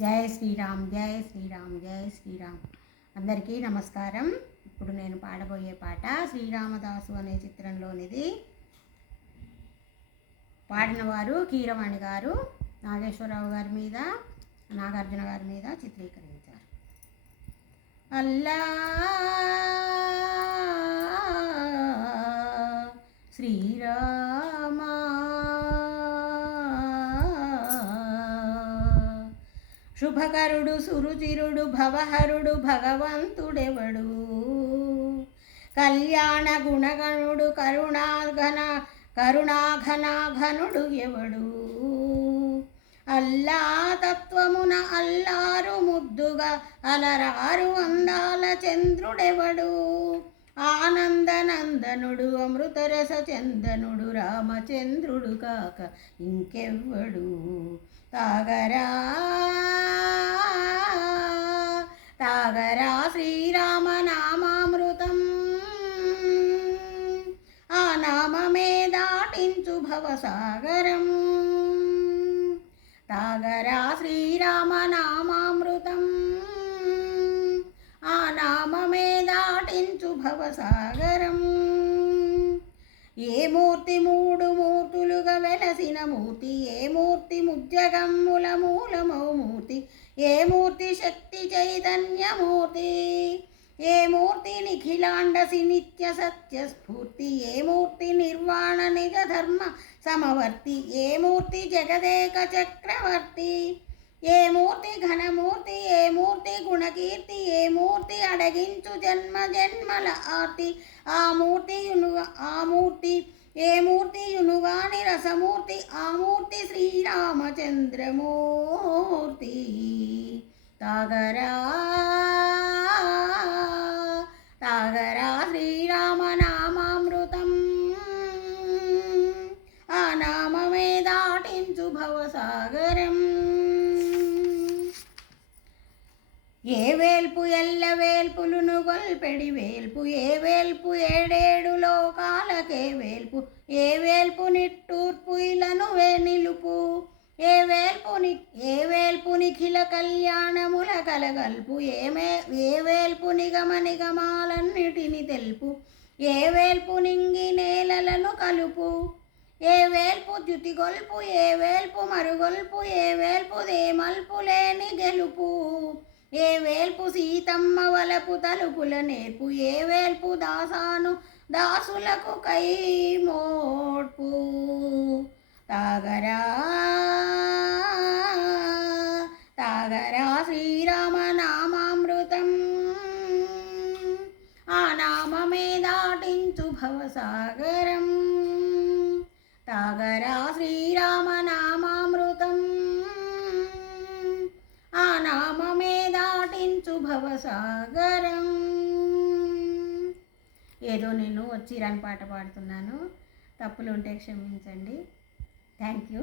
జై శ్రీరామ్, జై శ్రీరామ్, జై శ్రీరామ్. అందరికీ నమస్కారం. ఇప్పుడు నేను పాడబోయే పాట శ్రీరామదాసు అనే చిత్రంలోనిది. పాడినవారు కీరవాణి గారు, నాగేశ్వరరావు గారి మీద, నాగార్జున గారి మీద చిత్రీకరించారు. అల్లా శ్రీరామ శుభకరుడు సురుచిరుడు భవహరుడు భగవంతుడెవడు, కళ్యాణ గుణగణుడు కరుణాఘనాఘనుడు ఎవడు, అల్లా తత్వమున అల్లారు ముద్దుగా అలరారు అందాల చంద్రుడెవడు, ఆనందనందనుడు అమృతరస చందనుడు రామచంద్రుడు కాక ఇంకెవ్వడు. తాగరా తాగరా శ్రీరామ నామామృతం, ఆ నామమే దాటించు భవసాగరం. తాగరా శ్రీరామ నామామృతం, ఆ నామమే దాటించు భవసాగరం. ఏ మూర్తి మూడు మూర్తులుగా వెలసిన మూర్తి, ఏ మూర్తి ముజ్జగమ్ముల మూలమౌ మూర్తి, ఏ మూర్తి శక్తి చైతన్యమూర్తి, ఏ మూర్తి నిఖిలాండసి నిత్య సత్య స్ఫూర్తి, ఏ మూర్తి నిర్వాణ నిజ ధర్మ సమవర్తి, ఏ మూర్తి జగదేక చక్రవర్తి, ఏ మూర్తి ఘనమూర్తి, ఏ మూర్తి గుణకీర్తి, ఏ మూర్తి అడగించు జన్మ జన్మల ఆర్తి, ఆ మూర్తి ఏ మూర్తి యునుగాని రసమూర్తి, ఆ మూర్తి శ్రీరామచంద్రమూర్తి. తాగరా తాగరా శ్రీరామ నామామృతం, ఆ నామమే దాటించు భవసాగరం. ఏ వేల్పు ఎల్ల వేల్పులును గొల్పెడి వేల్పు, ఏ వేల్పు ఏడేడు లోకాలకే వేల్పు, ఏ వేల్పు నిట్టూర్పు ఇలను నిలుపు, ఏ వేల్పు నిఖిల కళ్యాణముల కలగల్పు, ఏ వేల్పు నిగమ నిగమాలన్నిటిని తెలుపు, ఏ వేల్పు నింగి నేలలను కలుపు, ఏ వేల్పు జ్యుతిగొల్పు, ఏ వేల్పు మరుగొల్పు, ఏ వేల్పు దేమల్పు లేని గెలుపు, ఏ వేల్పు సీతమ్మ వలపు తలుపుల నేర్పు, ఏ వేల్పు దాసులకు కై మోడ్పు. తాగరా తాగరా శ్రీరామ నామామృతం, ఆ నామమే దాటించు భవసాగరం. తాగరా శ్రీరామ నామామృతం, ఆ నామమే దాటించు భవసాగరం. ఏదో నేను వచ్చిరాని పాట పాడుతున్నాను, తప్పులు ఉంటే క్షమించండి. Thank you.